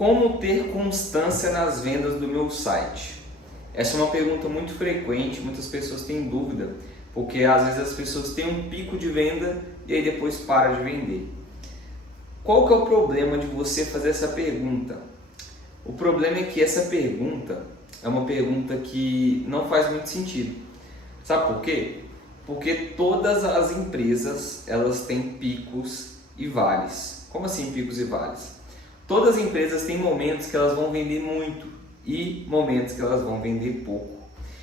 Como ter constância nas vendas do meu site? Essa é uma pergunta muito frequente, muitas pessoas têm dúvida, porque às vezes as pessoas têm um pico de venda e aí depois para de vender. Qual que é o problema de você fazer essa pergunta? O problema é que essa pergunta é uma pergunta que não faz muito sentido. Sabe por quê? Porque todas as empresas, elas têm picos e vales. Como assim picos e vales? Todas as empresas têm momentos que elas vão vender muito e momentos que elas vão vender pouco.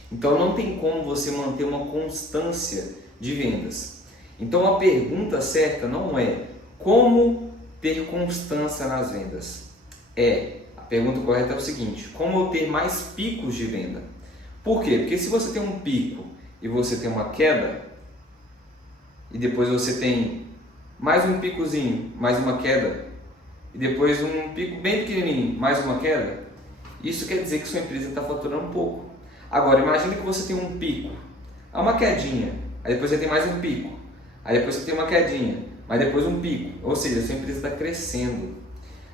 Então não tem como você manter uma constância de vendas. Então a pergunta certa não é como ter constância nas vendas. A pergunta correta é o seguinte: como eu ter mais picos de venda? Por quê? Porque se você tem um pico e você tem uma queda, e depois você tem mais um picozinho, mais uma queda, e depois um pico bem pequenininho, mais uma queda, isso quer dizer que sua empresa está faturando pouco. Agora, imagine que você tem um pico, uma quedinha, aí depois você tem mais um pico, aí depois você tem uma quedinha, mas depois um pico, ou seja, sua empresa está crescendo.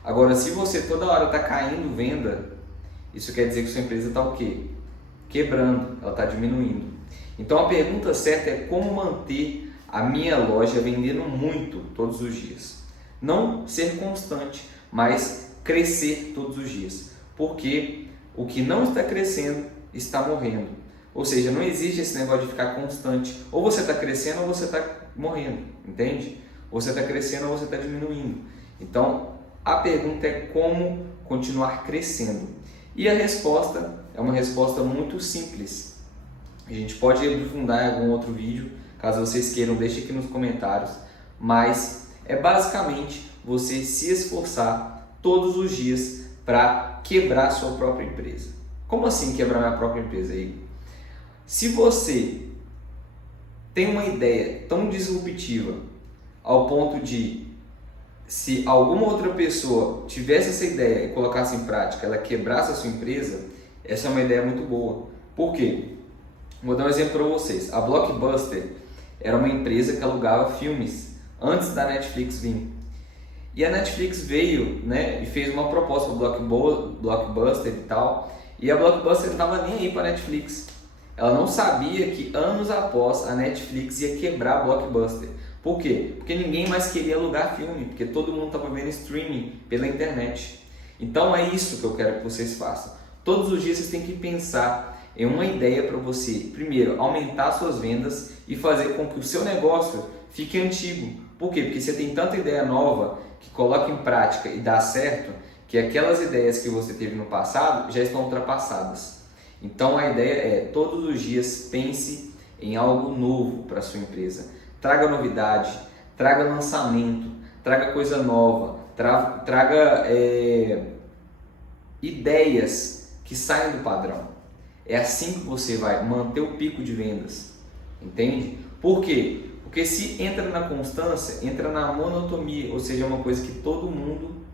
Agora, se você toda hora está caindo venda, isso quer dizer que sua empresa está o quê? Quebrando, ela está diminuindo. Então a pergunta certa é como manter a minha loja vendendo muito todos os dias. Não ser constante, mas crescer todos os dias. Porque o que não está crescendo está morrendo. Ou seja, não existe esse negócio de ficar constante. Ou você está crescendo ou você está morrendo, entende? Ou você está crescendo ou você está diminuindo. Então a pergunta é como continuar crescendo. E a resposta é uma resposta muito simples. A gente pode aprofundar em algum outro vídeo, caso vocês queiram, deixe aqui nos comentários. Mas é basicamente você se esforçar todos os dias para quebrar a sua própria empresa. Como assim quebrar a minha própria empresa, Igor? Se você tem uma ideia tão disruptiva ao ponto de, se alguma outra pessoa tivesse essa ideia e colocasse em prática, ela quebrasse a sua empresa, essa é uma ideia muito boa. Por quê? Vou dar um exemplo para vocês. A Blockbuster era uma empresa que alugava filmes antes da Netflix vir. E a Netflix veio, e fez uma proposta para o Blockbuster e tal. E a Blockbuster não estava nem aí para a Netflix. Ela não sabia que anos após a Netflix ia quebrar a Blockbuster. Por quê? Porque ninguém mais queria alugar filme, porque todo mundo estava vendo streaming pela internet. Então é isso que eu quero que vocês façam. Todos os dias vocês têm que pensar em uma ideia para você, primeiro, aumentar suas vendas e fazer com que o seu negócio fique antigo. Por quê? Porque você tem tanta ideia nova que coloca em prática e dá certo, que aquelas ideias que você teve no passado já estão ultrapassadas. Então a ideia é, todos os dias pense em algo novo para a sua empresa. Traga novidade, traga lançamento, traga coisa nova, traga ideias que saem do padrão. É assim que você vai manter o pico de vendas, entende? Por quê? Porque se entra na constância, entra na monotonia, ou seja, é uma coisa que todo mundo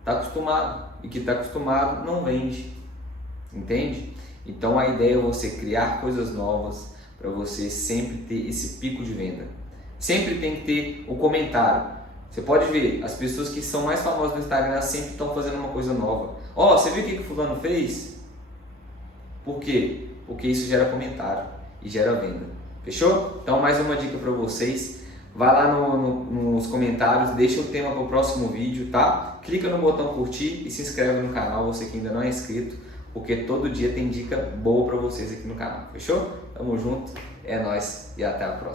está acostumado, e que está acostumado não vende, entende? Então a ideia é você criar coisas novas para você sempre ter esse pico de venda. Sempre tem que ter o comentário. Você pode ver, as pessoas que são mais famosas no Instagram sempre estão fazendo uma coisa nova. Você viu o que o fulano fez? Por quê? Porque isso gera comentário e gera venda. Fechou? Então mais uma dica para vocês. Vai lá nos comentários, deixa o tema para o próximo vídeo, tá? Clica no botão curtir e se inscreve no canal, você que ainda não é inscrito, porque todo dia tem dica boa para vocês aqui no canal. Fechou? Tamo junto, é nóis e até a próxima.